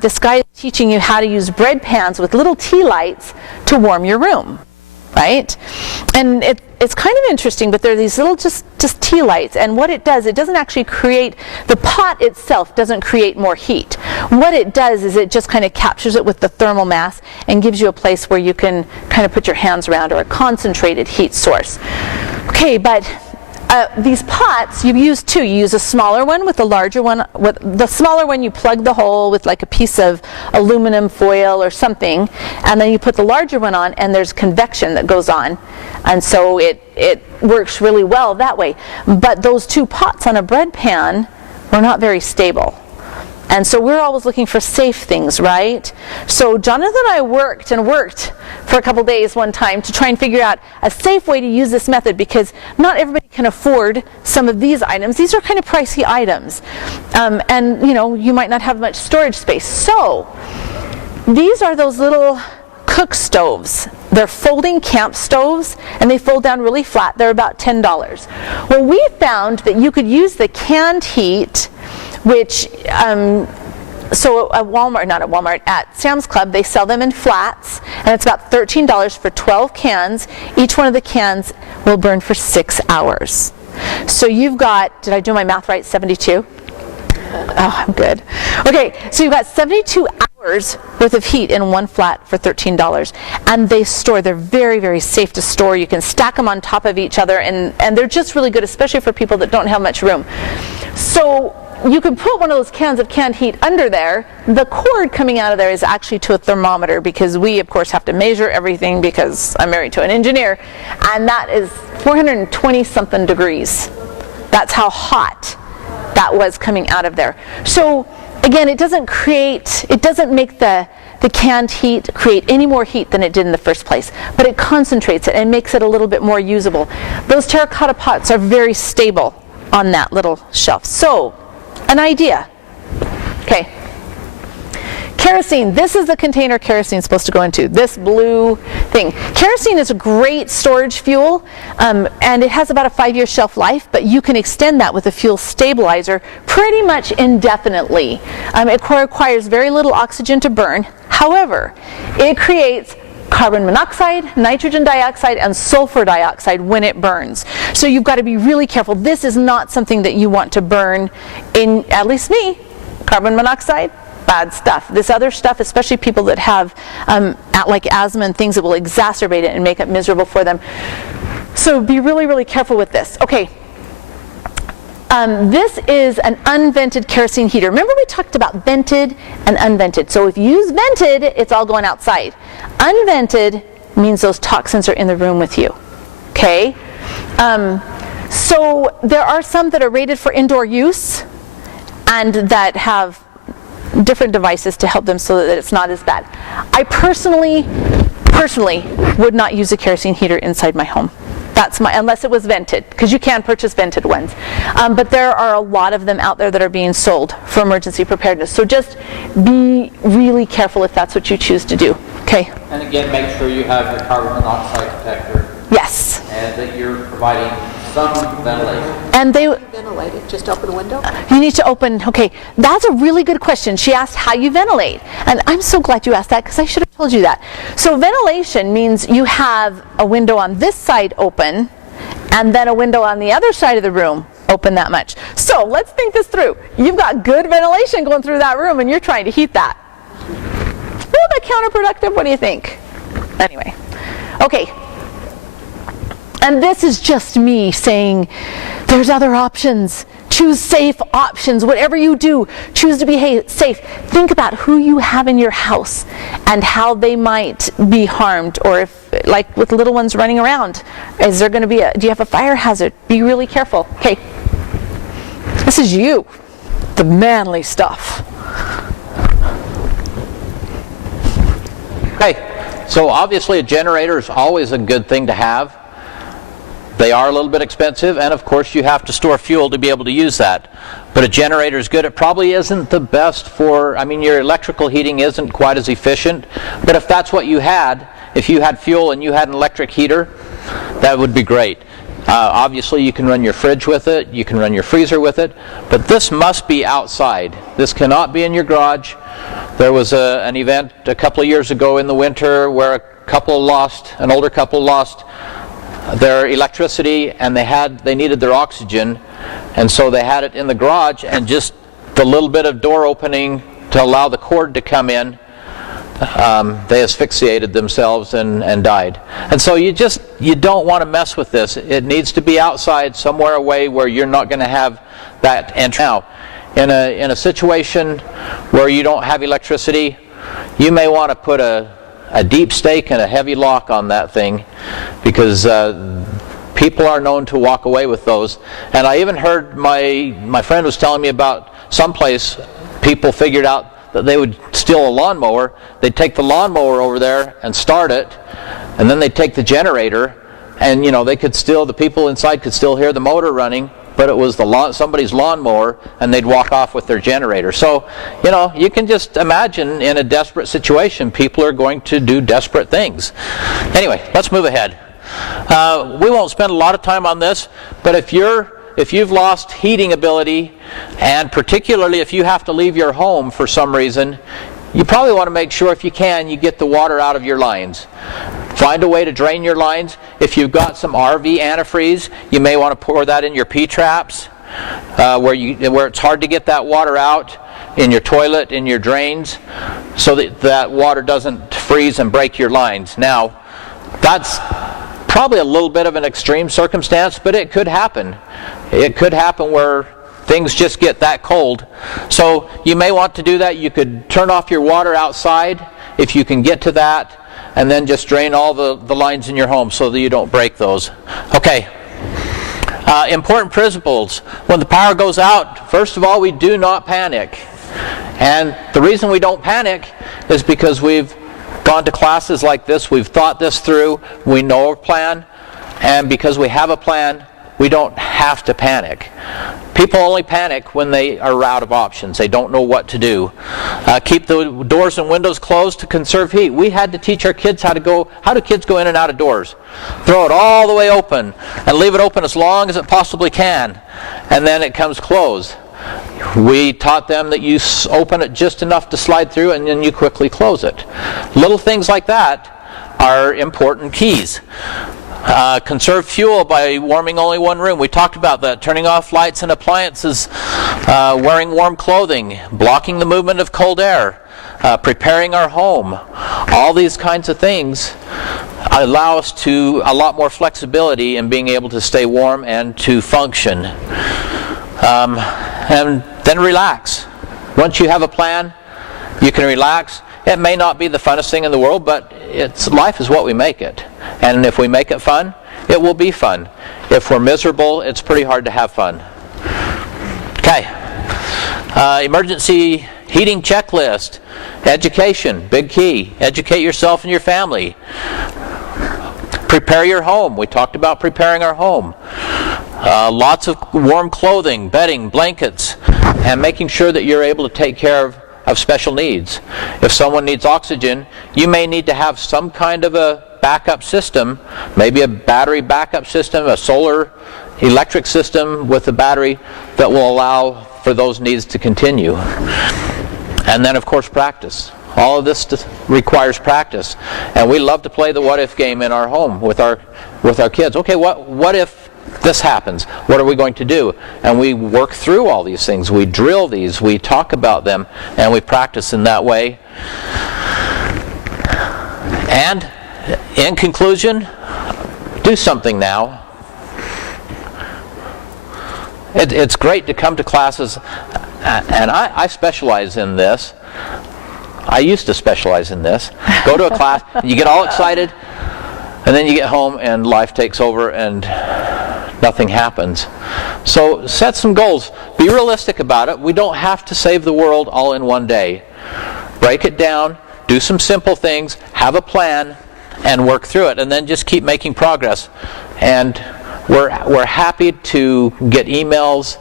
this guy teaching you how to use bread pans with little tea lights to warm your room. Right? And it's kind of interesting, but they're these little just tea lights, and what it does, it doesn't actually create, the pot itself doesn't create more heat. What it does is it just kind of captures it with the thermal mass and gives you a place where you can kind of put your hands around, or a concentrated heat source. Okay, but these pots, you use two. You use a smaller one with a larger one. With the smaller one, you plug the hole with like a piece of aluminum foil or something, and then you put the larger one on, and there's convection that goes on, and so it works really well that way. But those two pots on a bread pan were not very stable. And so we're always looking for safe things, right? So Jonathan and I worked for a couple days one time to try and figure out a safe way to use this method, because not everybody can afford some of these items. These are kind of pricey items. And you know, you might not have much storage space. So these are those little cook stoves. They're folding camp stoves, and they fold down really flat. They're about $10. Well, we found that you could use the canned heat, which so at Walmart, not at Walmart, at Sam's Club, they sell them in flats, and it's about $13 for 12 cans. Each one of the cans will burn for 6 hours. So you've got, did I do my math right, 72? Oh, I'm good. Okay, so you've got 72 hours worth of heat in one flat for $13. And they're very, very safe to store. You can stack them on top of each other, and they're just really good, especially for people that don't have much room. So you can put one of those cans of canned heat under there. The cord coming out of there is actually to a thermometer, because we, of course, have to measure everything because I'm married to an engineer. And that is 420-something degrees. That's how hot that was coming out of there. So again, it doesn't make the canned heat create any more heat than it did in the first place, but it concentrates it and makes it a little bit more usable. Those terracotta pots are very stable on that little shelf. So, an idea. Okay. Kerosene. This is the container kerosene is supposed to go into, this blue thing. Kerosene is a great storage fuel, and it has about a 5-year shelf life, but you can extend that with a fuel stabilizer pretty much indefinitely. It requires very little oxygen to burn. However, it creates carbon monoxide, nitrogen dioxide, and sulfur dioxide when it burns. So you've got to be really careful. This is not something that you want to burn in, at least me. Carbon monoxide, bad stuff. This other stuff, especially people that have like asthma and things, that will exacerbate it and make it miserable for them. So be really, really careful with this. Okay. This is an unvented kerosene heater. Remember we talked about vented and unvented. So if you use vented, it's all going outside. Unvented means those toxins are in the room with you. Okay? So there are some that are rated for indoor use and that have different devices to help them so that it's not as bad. I personally would not use a kerosene heater inside my home. That's unless it was vented, because you can purchase vented ones. But there are a lot of them out there that are being sold for emergency preparedness. So just be really careful if that's what you choose to do. Okay? And again, make sure you have your carbon monoxide detector. Yes. And that you're providing some ventilation. And they Ventilate it, just open a window? You need to open, okay, that's a really good question. She asked how you ventilate. And I'm so glad you asked that, because I should have told you that. So ventilation means you have a window on this side open, and then a window on the other side of the room open that much. So let's think this through. You've got good ventilation going through that room, and you're trying to heat that. A little bit counterproductive, what do you think? Anyway, okay. And this is just me saying there's other options. Choose safe options. Whatever you do, choose to be safe. Think about who you have in your house and how they might be harmed, or if, like with little ones running around, is there going to be do you have a fire hazard? Be really careful. Okay. This is you. The manly stuff. Okay, so obviously a generator is always a good thing to have. They are a little bit expensive, and of course you have to store fuel to be able to use that. But a generator is good. It probably isn't the best for, I mean, your electrical heating isn't quite as efficient, but if that's what you had, if you had fuel and you had an electric heater, that would be great. Obviously you can run your fridge with it, you can run your freezer with it, but this must be outside. This cannot be in your garage. There was an event a couple of years ago in the winter where an older couple lost their electricity, and they needed their oxygen, and so they had it in the garage, and just the little bit of door opening to allow the cord to come in, they asphyxiated themselves and died. And so you don't want to mess with this. It needs to be outside, somewhere away where you're not going to have that entry. Now, in a situation where you don't have electricity, you may want to put a deep stake and a heavy lock on that thing, because people are known to walk away with those. And I even heard my friend was telling me about someplace people figured out that they would steal a lawnmower. They'd take the lawnmower over there and start it, and then they'd take the generator, and they could still, the people inside could still hear the motor running, but it was somebody's lawnmower, and they'd walk off with their generator. So, you can just imagine in a desperate situation, people are going to do desperate things. Anyway, let's move ahead. We won't spend a lot of time on this, but if you've lost heating ability, and particularly if you have to leave your home for some reason, you probably want to make sure, if you can, you get the water out of your lines. Find a way to drain your lines. If you've got some RV antifreeze, you may want to pour that in your P-traps, where it's hard to get that water out, in your toilet, in your drains, so that water doesn't freeze and break your lines. Now, that's probably a little bit of an extreme circumstance, but it could happen. It could happen where things just get that cold. So you may want to do that. You could turn off your water outside if you can get to that, and then just drain all the lines in your home so that you don't break those. Okay. Important principles. When the power goes out, first of all, we do not panic. And the reason we don't panic is because we've gone to classes like this, we've thought this through, we know our plan, and because we have a plan, we don't have to panic. People only panic when they are out of options. They don't know what to do. Keep the doors and windows closed to conserve heat. We had to teach our kids how do kids go in and out of doors? Throw it all the way open and leave it open as long as it possibly can, and then it comes closed. We taught them that you open it just enough to slide through, and then you quickly close it. Little things like that are important keys. Conserve fuel by warming only one room. We talked about that. Turning off lights and appliances, wearing warm clothing, blocking the movement of cold air, preparing our home. All these kinds of things allow us to a lot more flexibility in being able to stay warm and to function. And then relax. Once you have a plan, you can relax. It may not be the funnest thing in the world, but life is what we make it. And if we make it fun, it will be fun. If we're miserable, it's pretty hard to have fun. Okay. Emergency heating checklist. Education, big key. Educate yourself and your family. Prepare your home. We talked about preparing our home. Lots of warm clothing, bedding, blankets, and making sure that you're able to take care of special needs. If someone needs oxygen, you may need to have some kind of a backup system, maybe a battery backup system, a solar electric system with a battery that will allow for those needs to continue. And then, of course, practice. All of this requires practice. And we love to play the what if game in our home with our kids. Okay, what if this happens? What are we going to do? And we work through all these things. We drill these, we talk about them, and we practice in that way. And in conclusion, do something now. It's great to come to classes, and I specialize in this. I used to specialize in this. Go to a class, you get all excited, and then you get home and life takes over and nothing happens. So set some goals. Be realistic about it. We don't have to save the world all in one day. Break it down, do some simple things, have a plan, and work through it, and then just keep making progress. And we're happy to get emails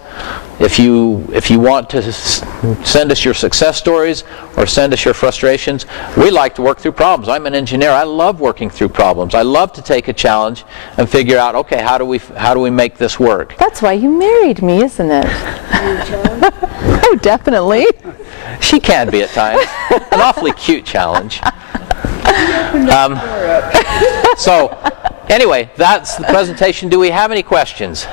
if you want to send us your success stories or send us your frustrations. We like to work through problems. I'm an engineer. I love working through problems. I love to take a challenge and figure out, okay, how do we make this work? That's why you married me, isn't it? Oh, definitely. She can be at times. An awfully cute challenge. So, anyway, that's the presentation. Do we have any questions?